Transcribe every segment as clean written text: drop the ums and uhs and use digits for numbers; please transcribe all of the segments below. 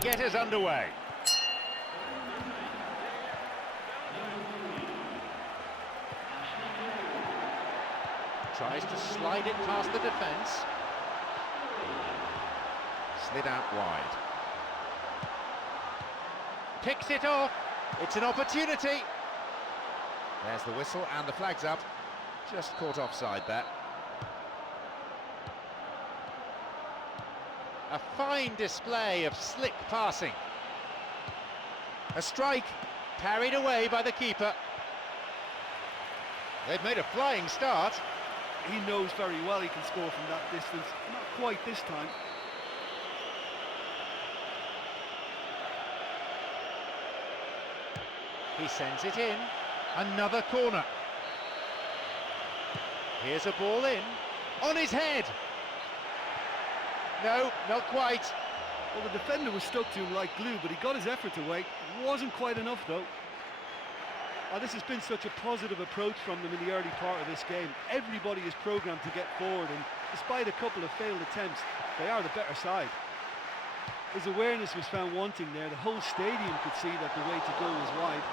get us underway. Tries to slide it past the defence. Slid out wide. Picks it off. It's an opportunity. There's the whistle and the flag's up. Just caught offside there. A fine display of slick passing. A strike, parried away by the keeper. They've made a flying start. He knows very well he can score from that distance. Not quite this time. He sends it in. Another corner. Here's a ball in. On his head. No, not quite. Well, the defender was stuck to him like glue, but he got his effort away. Wasn't quite enough, though. This has been such a positive approach from them in the early part of this game. Everybody is programmed to get forward, and despite a couple of failed attempts, they are the better side. His awareness was found wanting there. The whole stadium could see that the way to go was wide.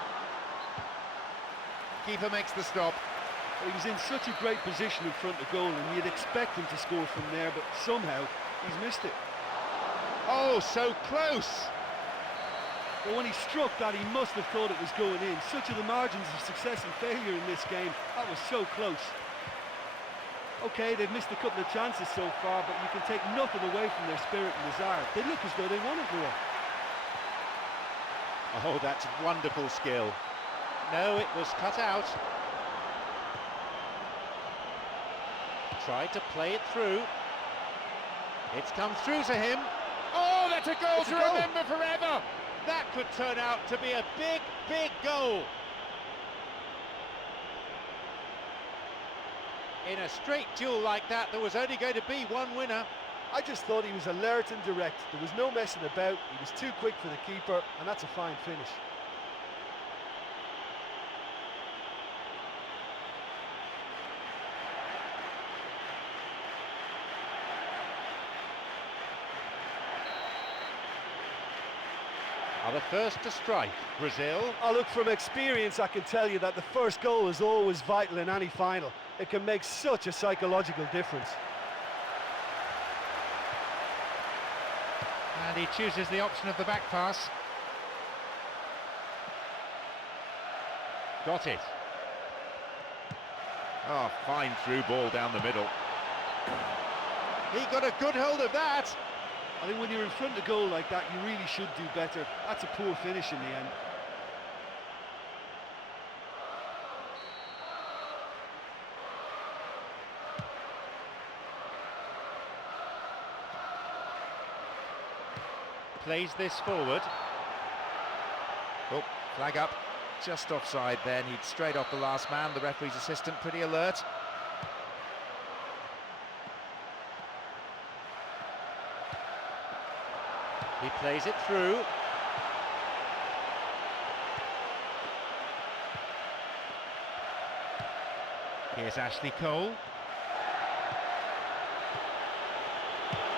Keeper makes the stop. He was in such a great position in front of goal, and you'd expect him to score from there, but somehow he's missed it. Oh, so close! But when he struck that, he must have thought it was going in. Such are the margins of success and failure in this game. That was so close. Okay, they've missed a couple of chances so far, but you can take nothing away from their spirit and desire. They look as though they want it more. Oh, that's wonderful skill. No, it was cut out. Tried to play it through. It's come through to him. Oh, that's a goal to remember forever! That could turn out to be a big, big goal. In a straight duel like that, there was only going to be one winner. I just thought he was alert and direct. There was no messing about. He was too quick for the keeper, and that's a fine finish. Are the first to strike, Brazil. Oh, look, from experience, I can tell you that the first goal is always vital in any final. It can make such a psychological difference. And he chooses the option of the back pass. Got it. Oh, fine through ball down the middle. He got a good hold of that. I think when you're in front of goal like that, you really should do better. That's a poor finish in the end. Plays this forward. Oh, flag up. Just offside then. He'd straight off the last man. The referee's assistant pretty alert. He plays it through. Here's Ashley Cole.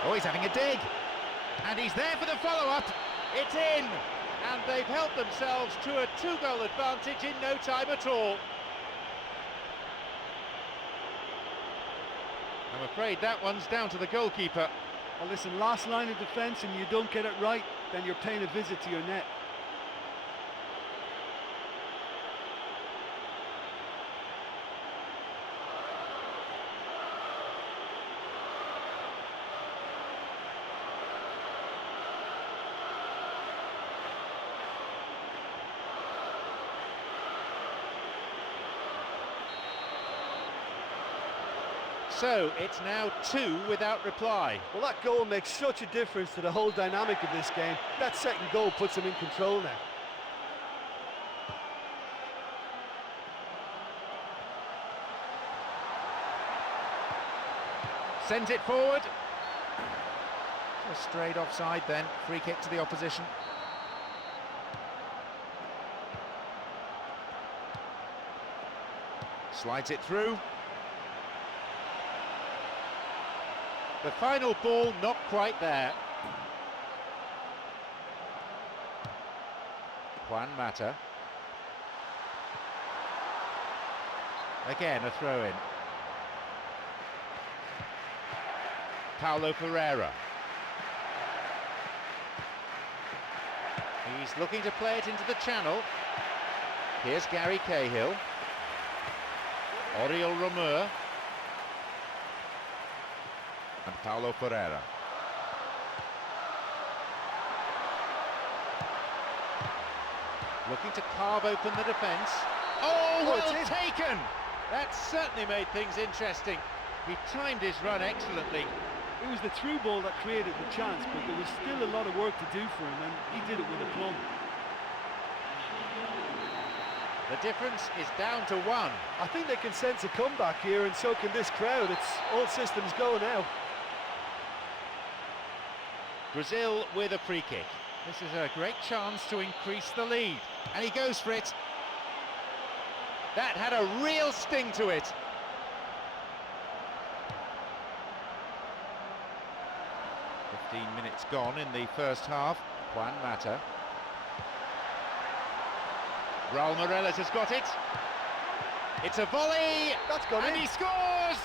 Oh, he's having a dig. And he's there for the follow-up. It's in. And they've helped themselves to a 2-goal advantage in no time at all. I'm afraid that one's down to the goalkeeper. Well, listen, last line of defence and you don't get it right, then you're paying a visit to your net. So it's now 2 without reply. Well, that goal makes such a difference to the whole dynamic of this game. That second goal puts them in control now. Sends it forward. Just straight offside then. Free kick to the opposition. Slides it through. The final ball not quite there. Juan Mata. Again, a throw-in. Paulo Ferreira. He's looking to play it into the channel. Here's Gary Cahill. Oriol Romeu. And Paulo Ferreira. Looking to carve open the defence. Oh, well taken! That certainly made things interesting. He timed his run excellently. It was the through ball that created the chance, but there was still a lot of work to do for him, and he did it with aplomb. The difference is down to 1. I think they can sense a comeback here, and so can this crowd. It's all systems go now. Brazil with a free kick. This is a great chance to increase the lead. And he goes for it. That had a real sting to it. Minutes gone in the first half. Juan Mata. Raul Meireles has got it. It's a volley. That's gone in. And he scores!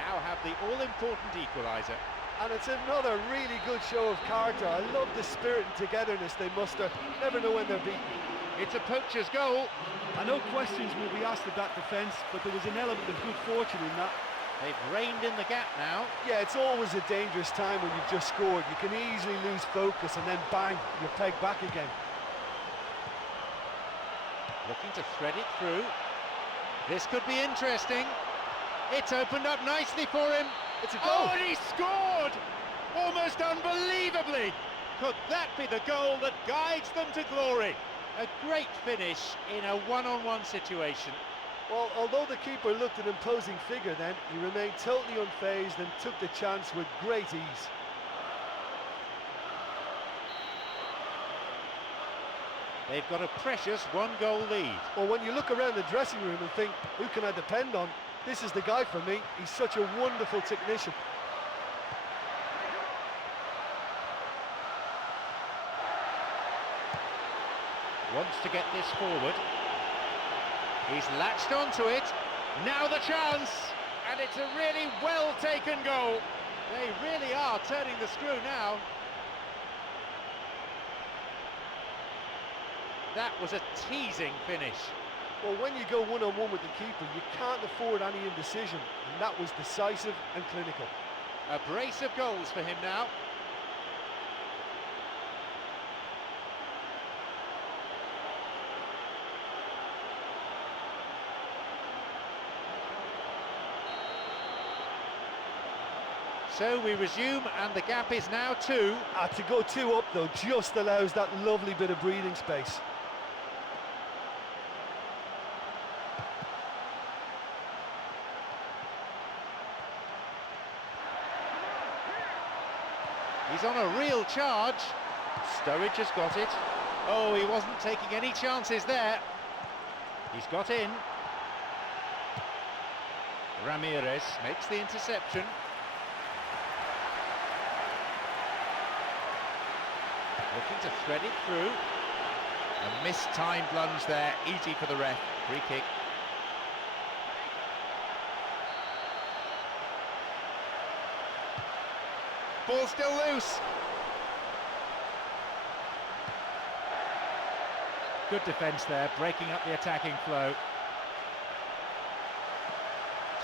Now have the all-important equaliser. And it's another really good show of character. I love the spirit and togetherness they muster. Never know when they're beaten. It's a poacher's goal. I know questions will be asked of that defence, but there was an element of good fortune in that. They've reined in the gap now. Yeah, it's always a dangerous time when you've just scored. You can easily lose focus and then bang, you're pegged back again. Looking to thread it through. This could be interesting. It's opened up nicely for him. It's a goal. Oh, and he scored! Almost unbelievably. Could that be the goal that guides them to glory? A great finish in a one-on-one situation. Well, although the keeper looked an imposing figure then, he remained totally unfazed and took the chance with great ease. They've got a precious one-goal lead. Well, when you look around the dressing room and think, who can I depend on? This is the guy for me. He's such a wonderful technician. Wants to get this forward. He's latched onto it. Now the chance, and it's a really well-taken goal. They really are turning the screw now. That was a teasing finish. Well, when you go one-on-one with the keeper, you can't afford any indecision, and that was decisive and clinical. A brace of goals for him now. So we resume, and the gap is now 2. To go 2 up, though, just allows that lovely bit of breathing space. He's on a real charge. Sturridge has got it. Oh, he wasn't taking any chances there. He's got in. Ramirez makes the interception. Looking to thread it through. A mistimed lunge there, easy for the ref. Free kick. Ball still loose. Good defence there, breaking up the attacking flow.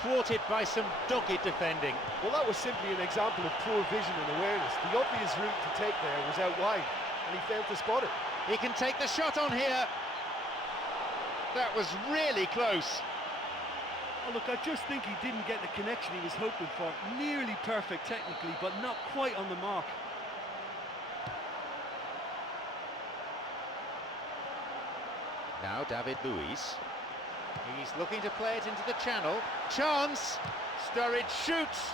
Thwarted by some dogged defending. Well, that was simply an example of poor vision and awareness. The obvious route to take there was out wide, and he failed to spot it. He can take the shot on here. That was really close. Oh, look, I just think he didn't get the connection he was hoping for. Nearly perfect technically, but not quite on the mark. Now David Luiz. He's looking to play it into the channel. Chance! Sturridge shoots!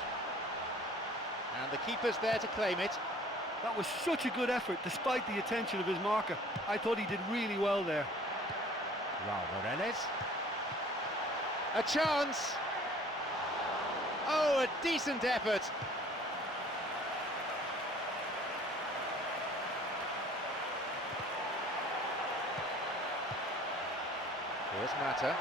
And the keeper's there to claim it. That was such a good effort, despite the attention of his marker. I thought he did really well there. Raul Meireles. A chance! Oh, a decent effort. Here's Mata.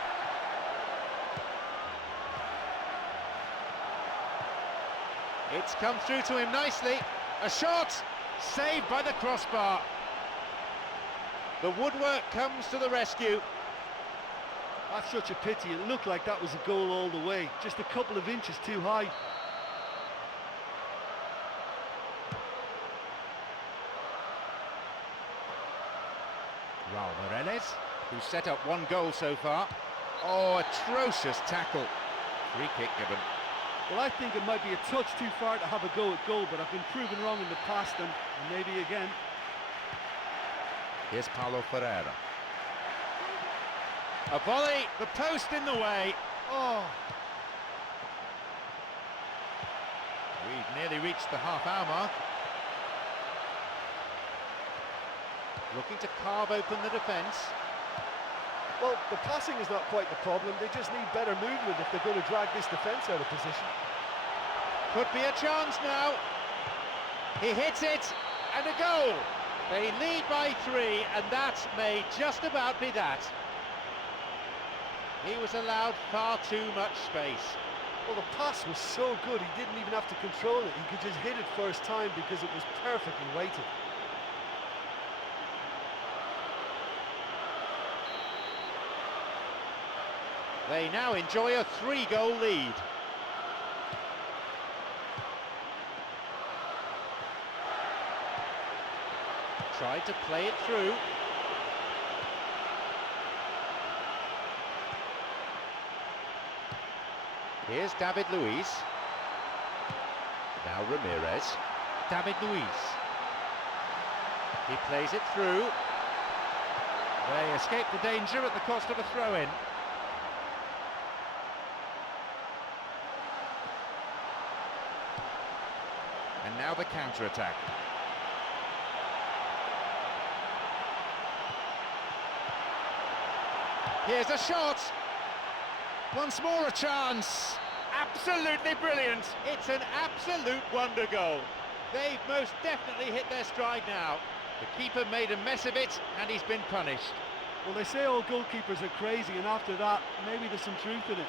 It's come through to him nicely. A shot! Saved by the crossbar. The woodwork comes to the rescue. That's such a pity. It looked like that was a goal all the way. Just a couple of inches too high. Raul Morales, who's set up one goal so far. Oh, atrocious tackle. Free kick given. Well, I think it might be a touch too far to have a go at goal, but I've been proven wrong in the past and maybe again. Here's Paulo Ferreira. A volley, the post in the way. Oh. We've nearly reached the half-hour mark. Looking to carve open the defence. Well, the passing is not quite the problem. They just need better movement if they're going to drag this defence out of position. Could be a chance now. He hits it, and a goal. They lead by 3, and that may just about be that. He was allowed far too much space. Well, the pass was so good, he didn't even have to control it. He could just hit it first time because it was perfectly weighted. They now enjoy a 3-goal lead. Tried to play it through. Here's David Luiz. Now Ramirez. David Luiz. He plays it through. They escape the danger at the cost of a throw-in. And now the counter-attack. Here's a shot. Once more a chance. Absolutely brilliant. It's an absolute wonder goal. They've most definitely hit their stride now. The keeper made a mess of it and he's been punished. Well, they say all goalkeepers are crazy, and after that, maybe there's some truth in it.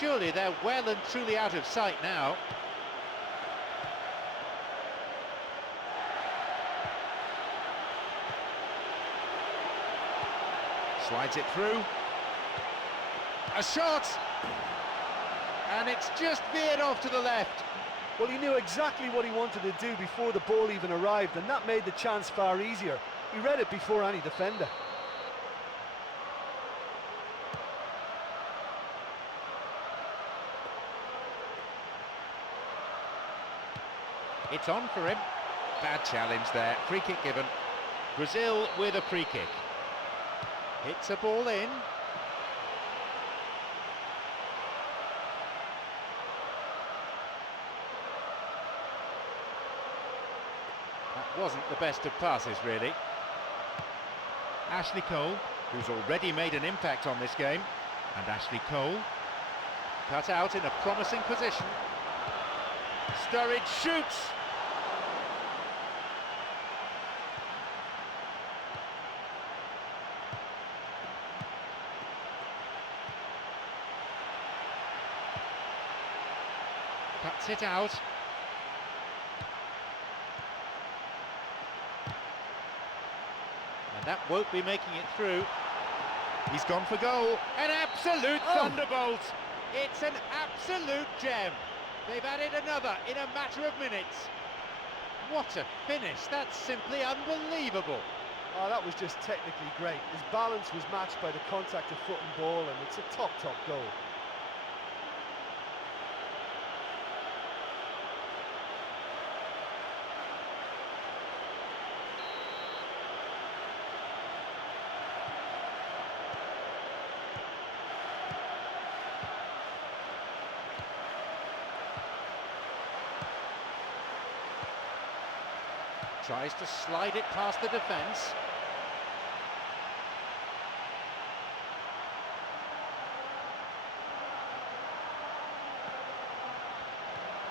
Surely they're well and truly out of sight now. Slides it through. A shot! And it's just veered off to the left. Well, he knew exactly what he wanted to do before the ball even arrived, and that made the chance far easier. He read it before any defender. It's on for him. Bad challenge there. Free kick given. Brazil with a free kick. Hits a ball in. That wasn't the best of passes, really. Ashley Cole, who's already made an impact on this game. And Ashley Cole, cut out in a promising position. Sturridge shoots. Cuts it out. And that won't be making it through. He's gone for goal. An absolute thunderbolt. It's an absolute gem. They've added another in a matter of minutes. What a finish. That's simply unbelievable. Oh, that was just technically great. His balance was matched by the contact of foot and ball, and it's a top goal. Tries to slide it past the defence.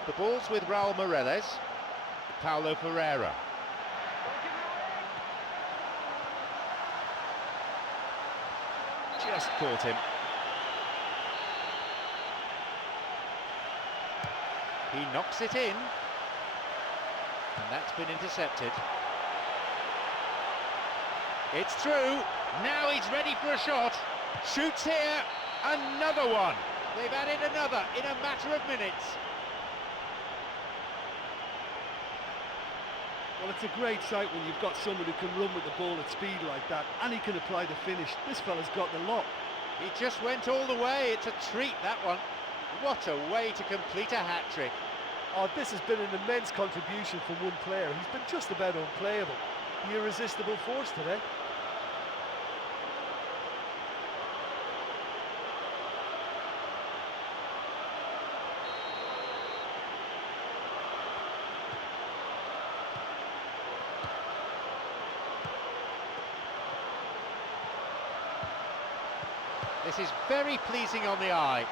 The ball's with Raul Morales. Paulo Pereira. Just caught him. He knocks it in, and that's been intercepted. It's through. Now he's ready for a shot. Shoots here. Another one. They've added another in a matter of minutes. Well, it's a great sight when you've got someone who can run with the ball at speed like that, and he can apply the finish. This fella's got the lot. He just went all the way. It's a treat, that one. What a way to complete a hat-trick. Oh, this has been an immense contribution from one player. He's been just about unplayable. The irresistible force today. This is very pleasing on the eye.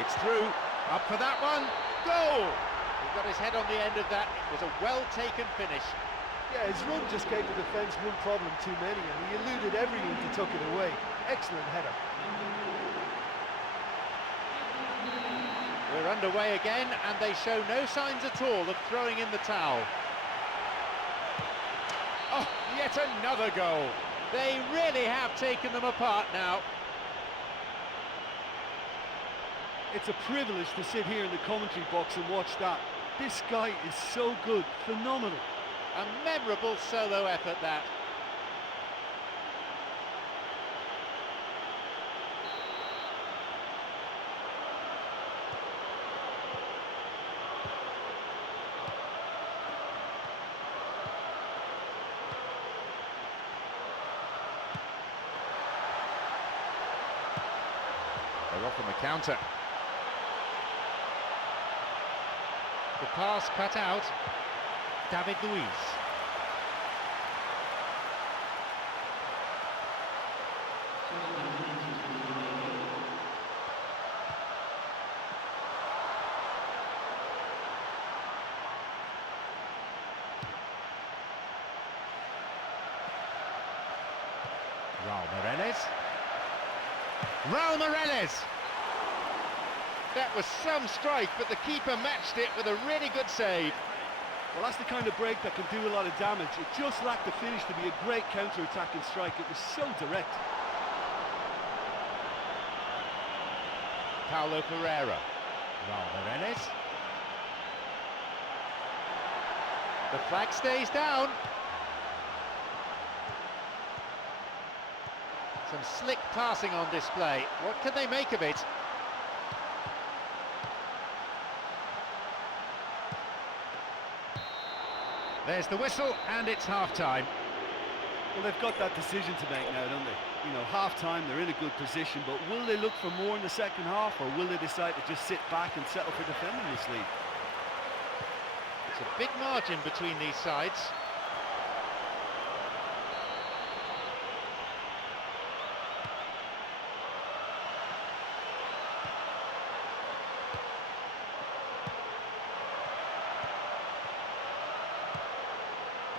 It's through. Up for that one. Goal! He got his head on the end of that. It was a well-taken finish. Yeah, his run just gave the defence one problem too many, and he eluded everyone to tuck it away. Excellent header. We're underway again, and they show no signs at all of throwing in the towel. Oh, yet another goal. They really have taken them apart now. It's a privilege to sit here in the commentary box and watch that. This guy is so good, phenomenal. A memorable solo effort, that. They're off on the counter. The pass cut out. David Luiz. Raul Morales. That was some strike, but the keeper matched it with a really good save. Well, that's the kind of break that can do a lot of damage. It just lacked the finish to be a great counter-attacking strike. It was so direct. Paulo Pereira. Raul Morales. The flag stays down. Some slick passing on display. What can they make of it? There's the whistle, and it's half-time. Well, they've got that decision to make now, don't they? You know, half-time, they're in a good position, but will they look for more in the second half, or will they decide to just sit back and settle for defending this lead? It's a big margin between these sides.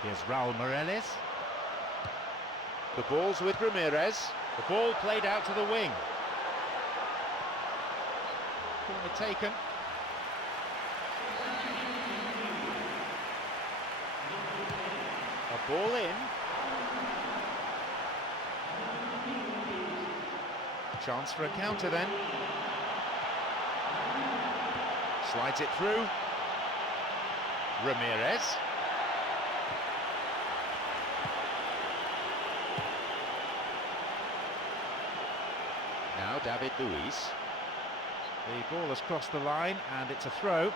Here's Raul Morales. The ball's with Ramirez. The ball played out to the wing. Corner taken. A ball in. Chance for a counter then. Slides it through. Ramirez. Now David Luiz. The ball has crossed the line and it's a throw. And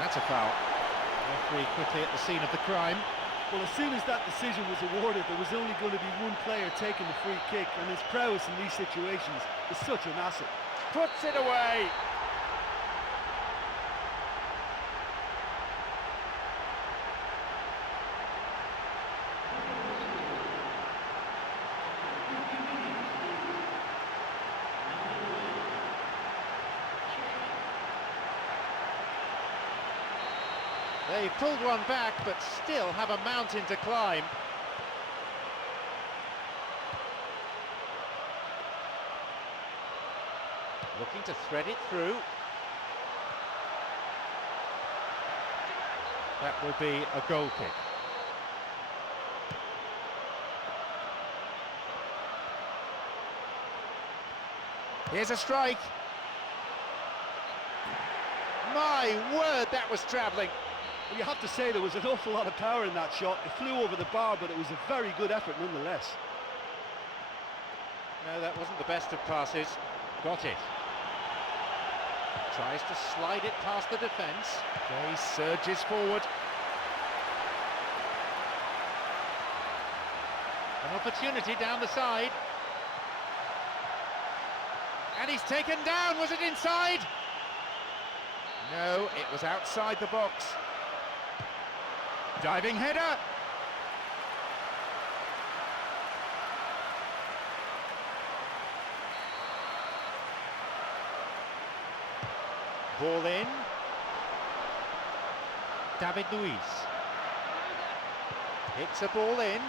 that's a foul. Referee quickly at the scene of the crime. Well, as soon as that decision was awarded, there was only going to be one player taking the free kick, and his prowess in these situations is such an asset. Puts it away. They pulled one back, but still have a mountain to climb. Looking to thread it through. That will be a goal kick. Here's a strike. My word, that was travelling. Well, you have to say there was an awful lot of power in that shot. It flew over the bar, but it was a very good effort nonetheless. No, that wasn't the best of passes. Got it. Tries to slide it past the defence. He surges forward. An opportunity down the side. And he's taken down. Was it inside? No, it was outside the box. Diving header. Ball in. David Luiz. Hits a ball in.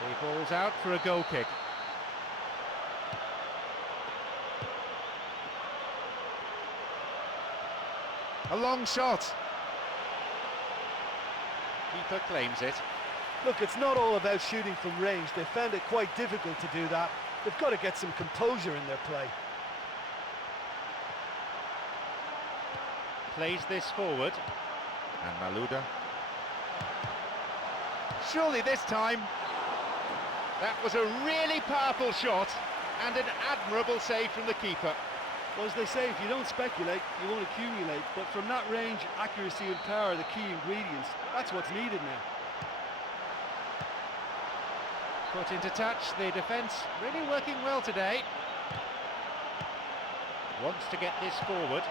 The ball's out for a goal kick. A long shot. Keeper claims it. Look, it's not all about shooting from range. They found it quite difficult to do that. They've got to get some composure in their play. Plays this forward. And Malouda. Surely this time. That was a really powerful shot and an admirable save from the keeper. Well, as they say, if you don't speculate, you won't accumulate. But from that range, accuracy and power are the key ingredients. That's what's needed now. Put into touch, the defence really working well today. Wants to get this forward.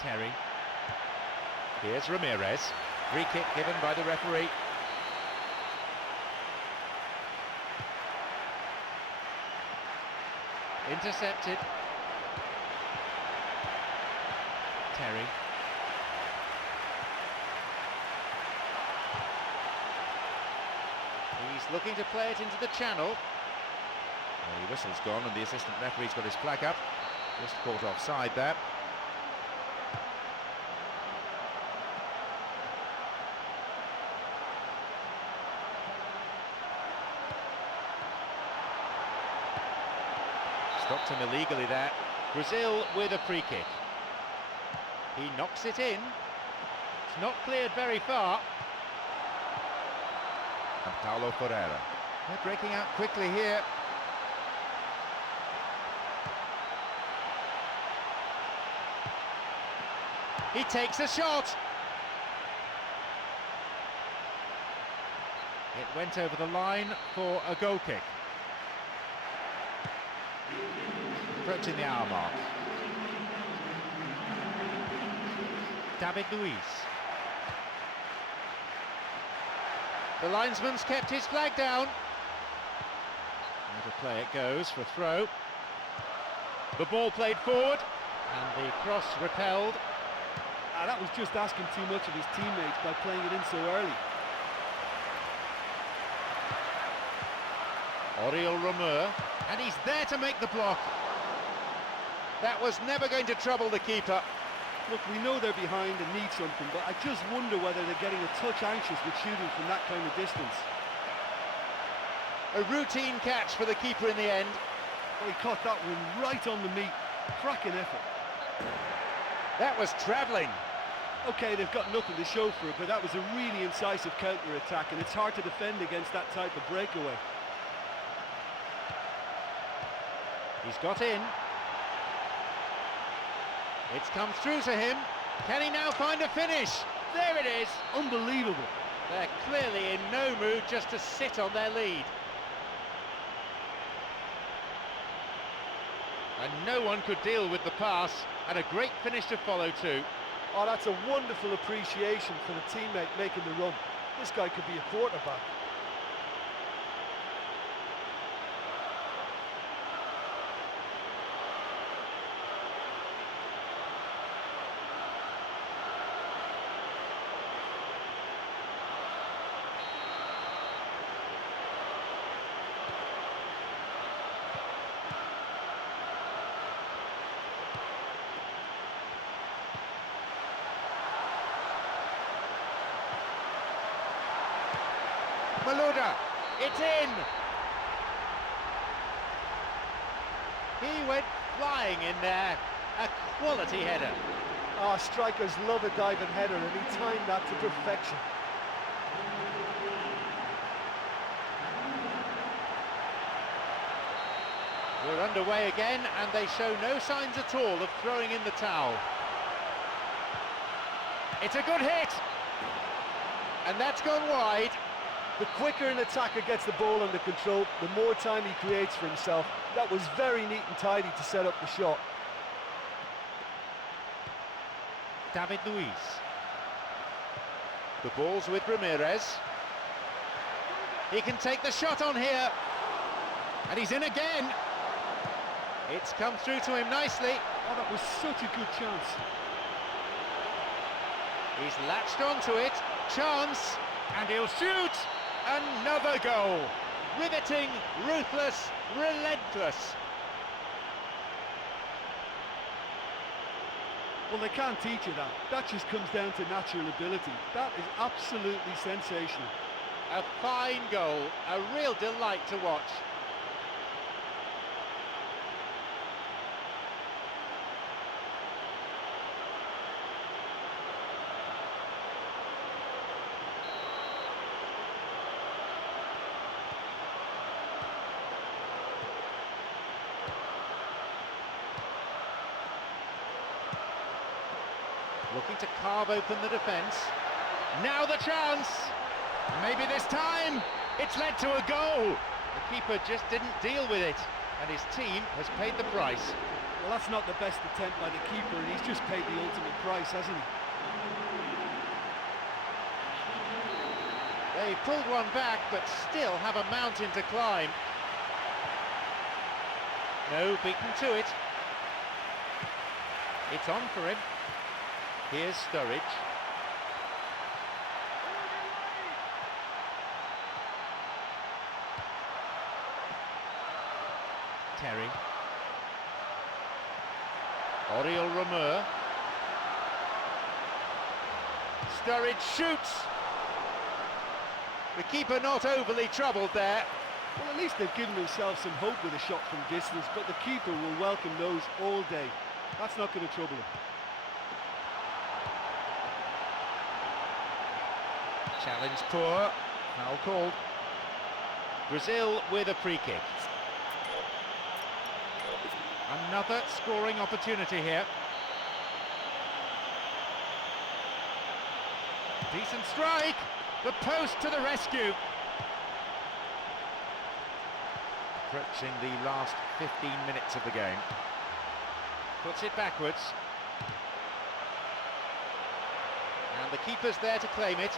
Terry. Here's Ramirez. Free kick given by the referee. Intercepted. Terry. He's looking to play it into the channel. Well, the whistle's gone and the assistant referee's got his flag up. Just caught offside there. Stopped him illegally there. Brazil with a free kick. He knocks it in. It's not cleared very far. And Paulo Ferreira. They're breaking out quickly here. He takes a shot. It went over the line for a goal kick. Approaching the hour mark. David Luiz. The linesman's kept his flag down. Into play it goes for throw. The ball played forward and the cross repelled. That was just asking too much of his teammates by playing it in so early. Oriol Romeu, and he's there to make the block. That was never going to trouble the keeper. Look, we know they're behind and need something, but I just wonder whether they're getting a touch anxious with shooting from that kind of distance. A routine catch for the keeper in the end. Well, he caught that one right on the meat. Cracking effort. That was travelling. Okay, they've got nothing to show for it, but that was a really incisive counter-attack, and it's hard to defend against that type of breakaway. He's got in. It's come through to him. Can he now find a finish? There it is. Unbelievable. They're clearly in no mood just to sit on their lead. And no one could deal with the pass, and a great finish to follow too. Oh, that's a wonderful appreciation for the teammate making the run. This guy could be a quarterback. Malouda, it's in! He went flying in there, a quality header. Ah, strikers love a diving header, and he timed that to perfection. We're underway again, and they show no signs at all of throwing in the towel. It's a good hit! And that's gone wide. The quicker an attacker gets the ball under control, the more time he creates for himself. That was very neat and tidy to set up the shot. David Luiz. The ball's with Ramirez. He can take the shot on here. And he's in again. It's come through to him nicely. Oh, that was such a good chance. He's latched onto it. Chance. And he'll shoot. Another goal. Riveting, ruthless, relentless. Well, they can't teach you that. That just comes down to natural ability. That is absolutely sensational. A fine goal, a real delight to watch. Looking to carve open the defence. Now the chance! Maybe this time! It's led to a goal! The keeper just didn't deal with it, and his team has paid the price. Well, that's not the best attempt by the keeper, and he's just paid the ultimate price, hasn't he? They pulled one back, but still have a mountain to climb. No, beaten to it. It's on for him. Here's Sturridge. Terry. Oriol Romeu. Sturridge shoots. The keeper not overly troubled there. Well, at least they've given themselves some hope with a shot from distance, but the keeper will welcome those all day. That's not going to trouble him. Challenge poor, foul called. Brazil with a free kick. Another scoring opportunity here. Decent strike, the post to the rescue. Approaching the last 15 minutes of the game. Puts it backwards. And the keeper's there to claim it.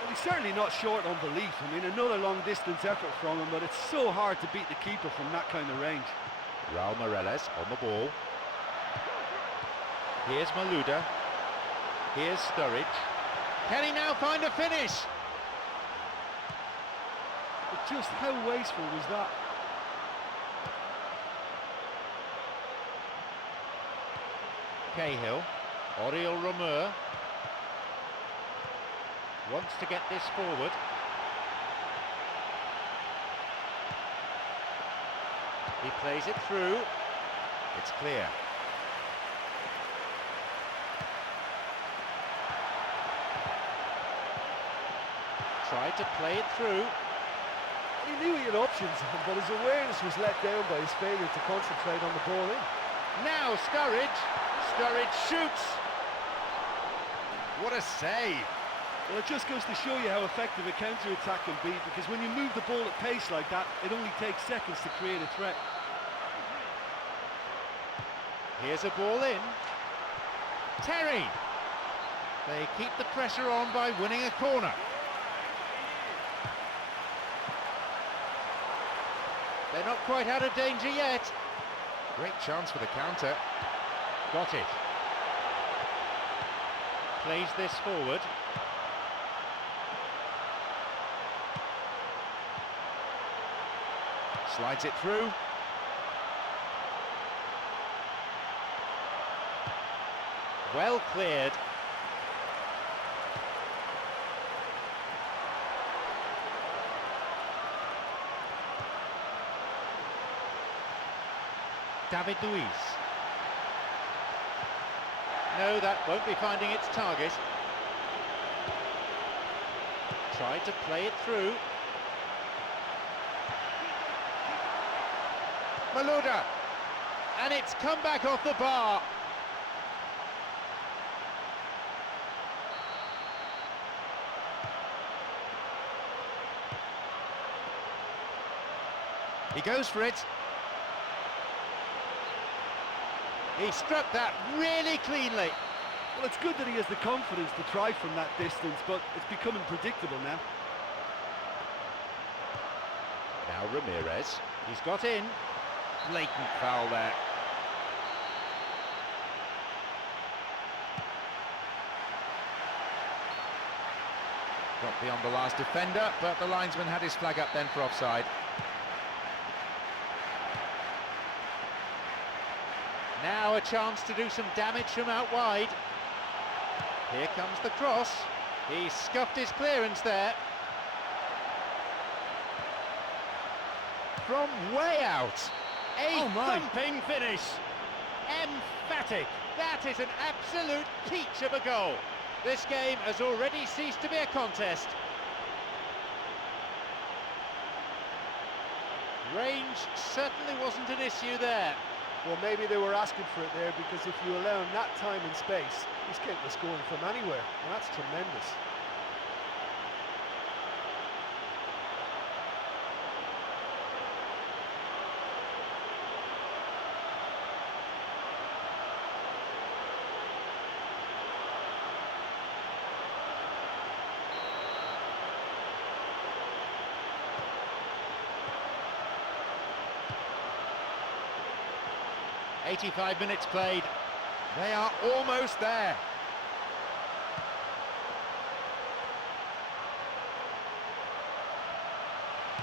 Well, he's certainly not short on belief. I mean, another long-distance effort from him, but it's so hard to beat the keeper from that kind of range. Raul Morales on the ball. Here's Malouda. Here's Sturridge. Can he now find a finish? But just how wasteful was that? Cahill. Oriol Romeu. Wants to get this forward. He plays it through. It's clear. Tried to play it through. He knew he had options, but his awareness was let down by his failure to concentrate on the ball in. Now Sturridge. Sturridge shoots. What a save. Well, it just goes to show you how effective a counter-attack can be, because when you move the ball at pace like that, it only takes seconds to create a threat. Here's a ball in. Terry. They keep the pressure on by winning a corner. They're not quite out of danger yet. Great chance for the counter. Got it. Plays this forward. Slides it through. Well cleared. David Luiz. No, that won't be finding its target. Tried to play it through. Malouda. And it's come back off the bar. He goes for it. He struck that really cleanly. Well, it's good that he has the confidence to try from that distance, but it's becoming predictable now. Now Ramirez. He's got in. Blatant foul there. Got beyond the last defender, but the linesman had his flag up then for offside. Now a chance to do some damage from out wide. Here comes the cross. He scuffed his clearance there. From way out. A thumping finish. Emphatic. That is an absolute peach of a goal. This game has already ceased to be a contest. Range certainly wasn't an issue there. Well, maybe they were asking for it there, because if you allow him that time and space, he's capable of scoring from anywhere, and that's tremendous. "85 minutes played. They are almost there.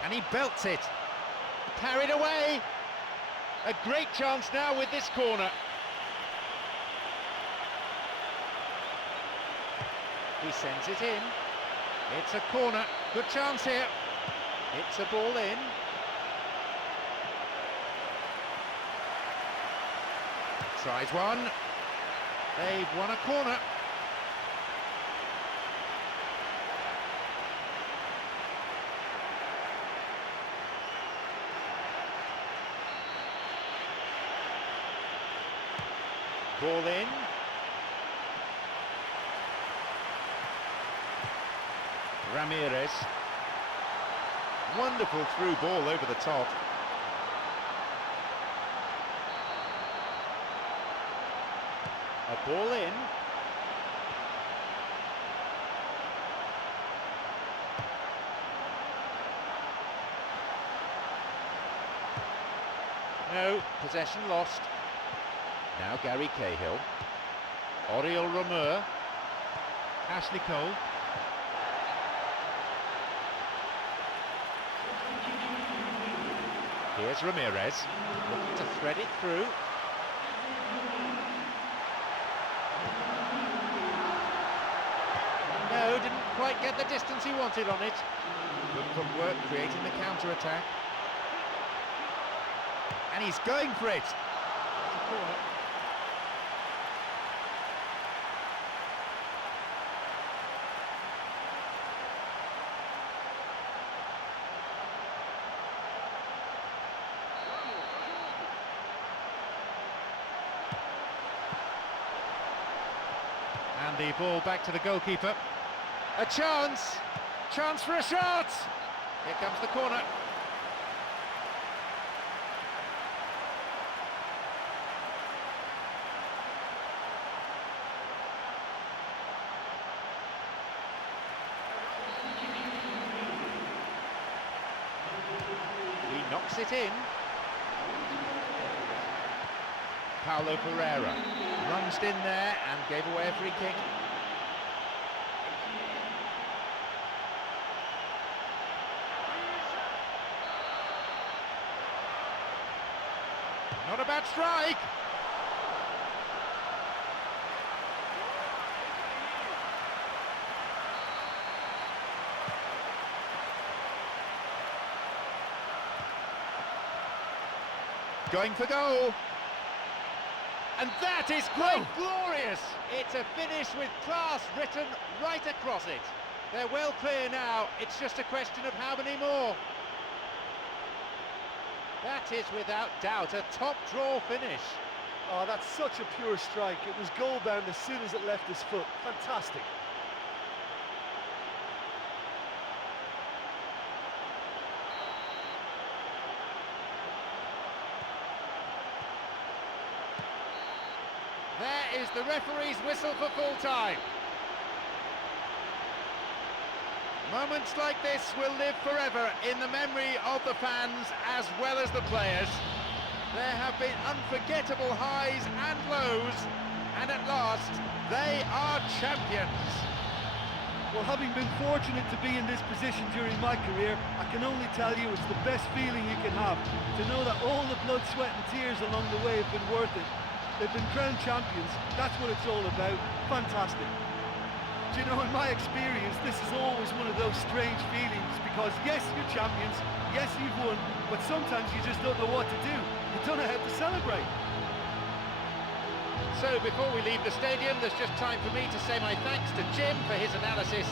And he belts it. Carried away. A great chance now with this corner. He sends it in. It's a corner. Good chance here. It's a ball in. Tries one. They've won a corner. Ball in. Ramirez. Wonderful through ball over the top. A ball in. No, possession lost. Now Gary Cahill. Oriol Romeu. Ashley Cole. Here's Ramirez, looking to thread it through. No, didn't quite get the distance he wanted on it. Good footwork creating the counter-attack. And he's going for it. And the ball back to the goalkeeper. A chance! Chance for a shot! Here comes the corner. He knocks it in. Paulo Pereira lunged in there and gave away a free kick. Not a bad strike. Going for goal. and that is quite glorious. It's a finish with class written right across it. They're well clear now, it's just a question of how many more. That is without doubt a top draw finish. Oh, that's such a pure strike. It was goal bound as soon as it left his foot. Fantastic. There is the referee's whistle for full time. Moments like this will live forever in the memory of the fans as well as the players. There have been unforgettable highs and lows, and at last, they are champions. Well, having been fortunate to be in this position during my career, I can only tell you it's the best feeling you can have, to know that all the blood, sweat and tears along the way have been worth it. They've been crowned champions, that's what it's all about. Fantastic. Do you know, in my experience, this is always one of those strange feelings, because yes, you're champions, yes, you've won, but sometimes you just don't know what to do. You don't know how to celebrate. So before we leave the stadium, there's just time for me to say my thanks to Jim for his analysis